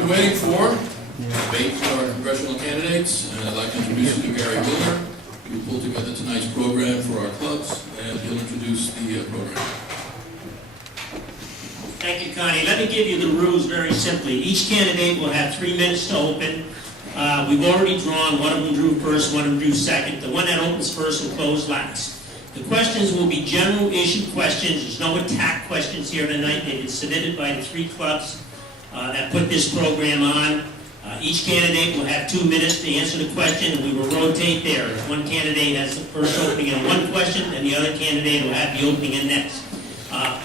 been waiting for debate for our congressional candidates, and I'd like to introduce you to Gary Gilmer, who pulled together tonight's program for our clubs, and he'll introduce the program. Thank you, Connie. Let me give you the rules very simply. Each candidate will have 3 minutes to open. We've already drawn. One of them drew first, one of them drew second. The one that opens first will close last. The questions will be general issue questions. There's no attack questions here tonight. They've been submitted by the 3 clubs that put this program on. Each candidate will have 2 minutes to answer the question, and we will rotate there. If one candidate has the first opening and one question, then the other candidate will have the opening and next.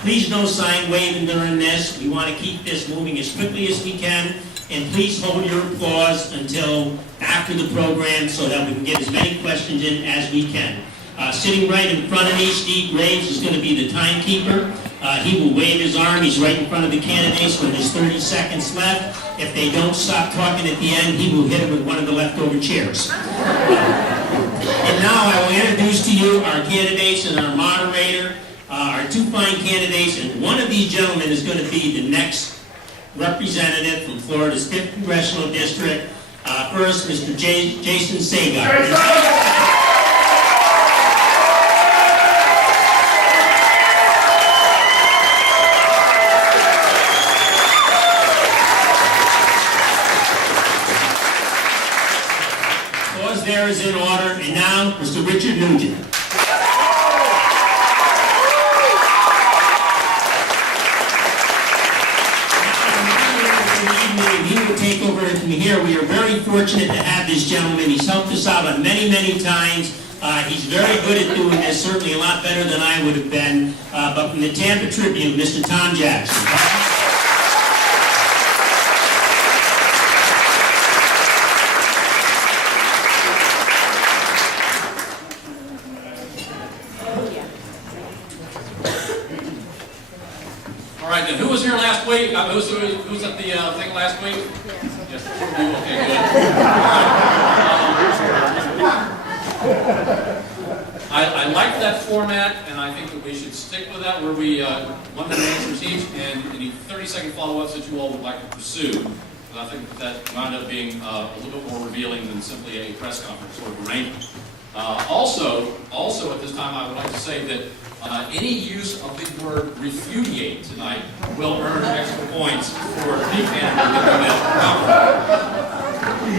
Please no sign waving during this. We want to keep this moving as quickly as we can, and please hold your applause until after the program so that we can get as many questions in as we can. Sitting right in front of me, Steve Graves is going to be the timekeeper. He will wave his arm. He's right in front of the candidates when there's 30 seconds left. If they don't stop talking at the end, he will hit them with one of the leftover chairs. And now I will introduce to you our candidates and our moderator, our 2 fine candidates, and one of these gentlemen is going to be the next representative from Florida's 5th Congressional District. First, Mr. Jason Sagar. There is in order, and now Mr. Richard Nugent. He will take over from here. We are very fortunate to have this gentleman. He's helped us out on many, many times. He's very good at doing this, certainly a lot better than I would have been. But from the Tampa Tribune, Mr. Tom Jackson. Who was here last week? Who was at the thing last week? Yes. Okay, good. I like that format, and I think that we should stick with that, where we 1 minute answers each, and any 30-second follow-ups that you all would like to pursue. But I think that wound up being a little bit more revealing than simply a press conference sort of arrangement. Also at this time, I would like to say that any use of the word refugiate tonight will earn extra points for the candidate that come in.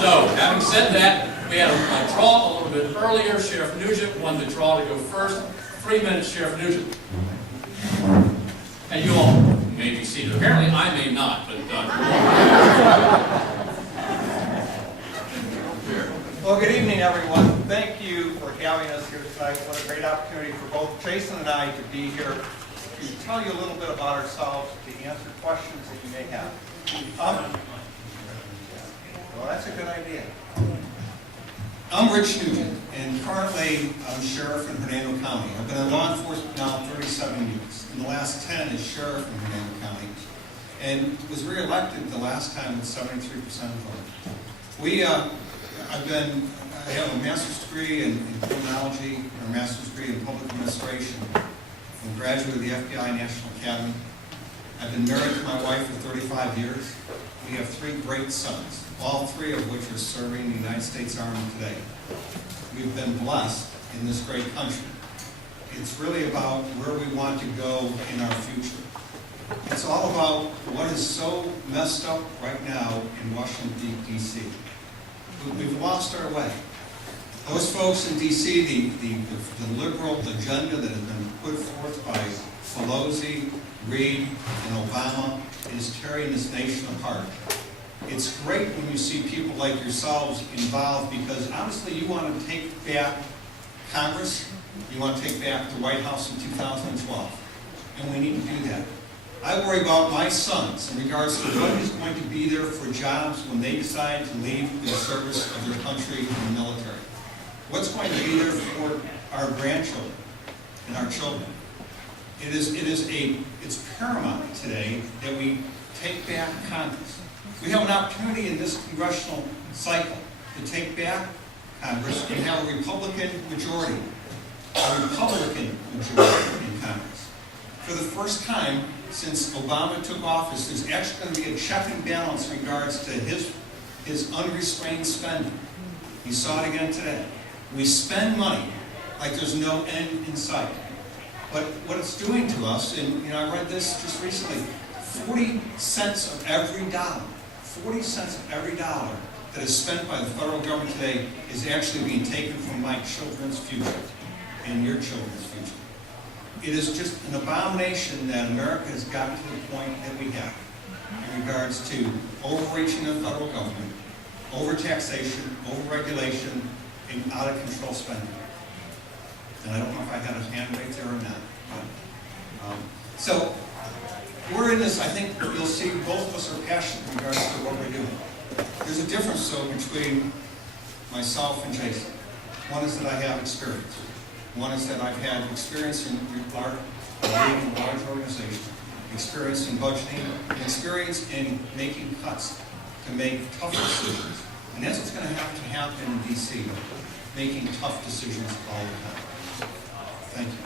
So, having said that, we had a draw a little bit earlier. Sheriff Nugent won the draw to go first. 3 minutes, Sheriff Nugent. And you all may be seated. Apparently, I may not, but Well, good evening, everyone. Thank you for having us here tonight. What a great opportunity for both Jason and I to be here to tell you a little bit about ourselves, to answer questions that you may have. Well, that's a good idea. I'm Rich Nugent, and currently I'm sheriff in Hernando County. I've been in law enforcement now 37 years. In the last 10 as sheriff in Hernando County, and was re-elected the last time with 73% vote. I have a master's degree in criminology and a master's degree in public administration. I'm a graduate of the FBI National Academy. I've been married to my wife for 35 years. We have 3 great sons, all 3 of which are serving in the United States Army today. We've been blessed in this great country. It's really about where we want to go in our future. It's all about what is so messed up right now in Washington, D.C. We've lost our way. Those folks in D.C., the liberal agenda that has been put forth by Pelosi, Reid, and Obama is tearing this nation apart. It's great when you see people like yourselves involved, because honestly you want to take back Congress, you want to take back the White House in 2012, and we need to do that. I worry about my sons in regards to what is going to be there for jobs when they decide to leave the service of their country in the military. What's going to be there for our grandchildren and our children? It's paramount today that we take back Congress. We have an opportunity in this congressional cycle to take back Congress and have a Republican majority in Congress. For the first time, since Obama took office, there's actually going to be a check and balance in regards to his unrestrained spending. You saw it again today. We spend money like there's no end in sight. But what it's doing to us, and I read this just recently, 40 cents of every dollar, 40 cents of every dollar that is spent by the federal government today is actually being taken from my children's future and your children's future. It is just an abomination that America has gotten to the point that we have in regards to overreaching the federal government, over-taxation, over-regulation, and out-of-control spending. And I don't know if I had a hand right there or not. So we're in this, I think you'll see both of us are passionate in regards to what we're doing. There's a difference, though, between myself and Jason. One is that I have experience. One is that I've had experience in leading a large organization, experience in budgeting, and experience in making cuts to make tough decisions. And that's what's going to have to happen in D.C., making tough decisions all the time. Thank you.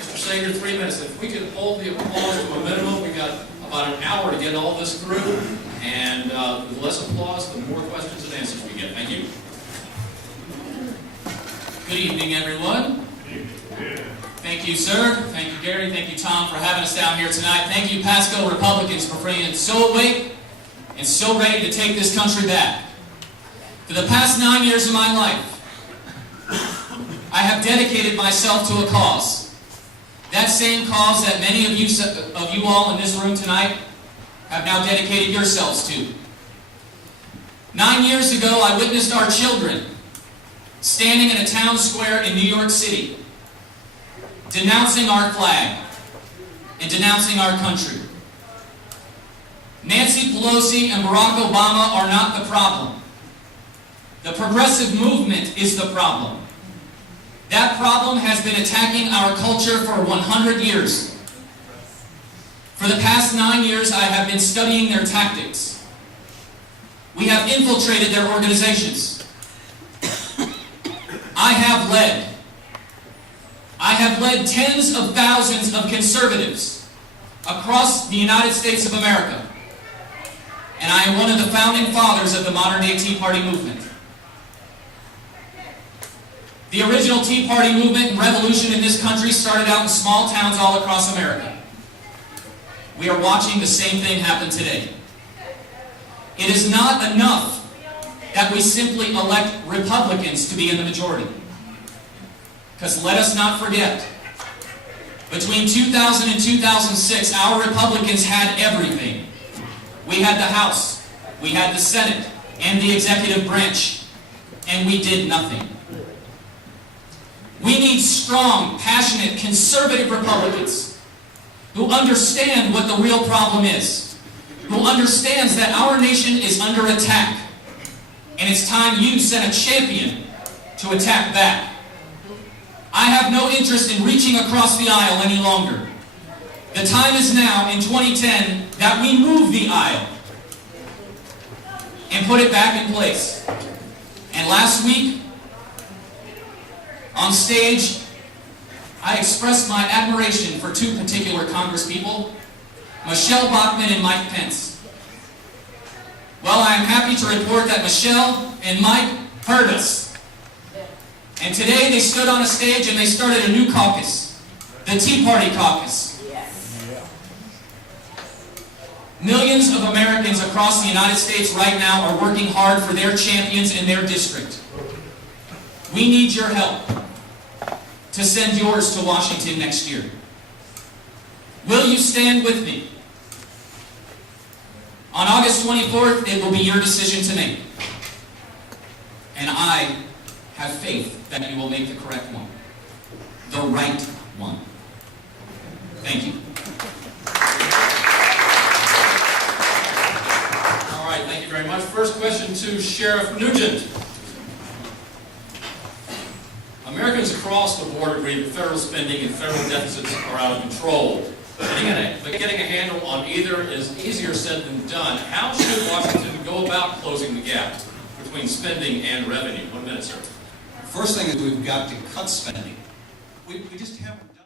Mr. Sager, 3 minutes. If we could hold the applause to a minimum, we got about an hour to get all this through. And the less applause, the more questions and answers we get. Thank you. Good evening, everyone. Thank you, sir. Thank you, Gary. Thank you, Tom, for having us down here tonight. Thank you, Pasco Republicans, for being so awake and so ready to take this country back. For the past 9 years of my life, I have dedicated myself to a cause. That same cause that many of you all in this room tonight have now dedicated yourselves to. 9 years ago, I witnessed our children standing in a town square in New York City, denouncing our flag and denouncing our country. Nancy Pelosi and Barack Obama are not the problem. The progressive movement is the problem. That problem has been attacking our culture for 100 years. For the past 9 years, I have been studying their tactics. We have infiltrated their organizations. I have led tens of thousands of conservatives across the United States of America. And I am one of the founding fathers of the modern-day Tea Party movement. The original Tea Party movement and revolution in this country started out in small towns all across America. We are watching the same thing happen today. It is not enough that we simply elect Republicans to be in the majority. Because let us not forget, between 2000 and 2006, our Republicans had everything. We had the House, we had the Senate, and the executive branch, and we did nothing. We need strong, passionate, conservative Republicans who understand what the real problem is, who understands that our nation is under attack, and it's time you sent a champion to attack back. I have no interest in reaching across the aisle any longer. The time is now, in 2010, that we move the aisle and put it back in place. And last week, on stage, I expressed my admiration for two particular congresspeople, Michelle Bachmann and Mike Pence. Well, I am happy to report that Michelle and Mike heard us. And today they stood on a stage and they started a new caucus, the Tea Party Caucus. Millions of Americans across the United States right now are working hard for their champions in their district. We need your help to send yours to Washington next year. Will you stand with me? On August 24th, it will be your decision to make. And I have faith that you will make the correct one. The right one. Thank you. All right, thank you very much. First question to Sheriff Nugent. Americans across the board agree that federal spending and federal deficits are out of control. But getting a handle on either is easier said than done. How should Washington go about closing the gap between spending and revenue? 1 minute, sir. First thing is we've got to cut spending. We just haven't.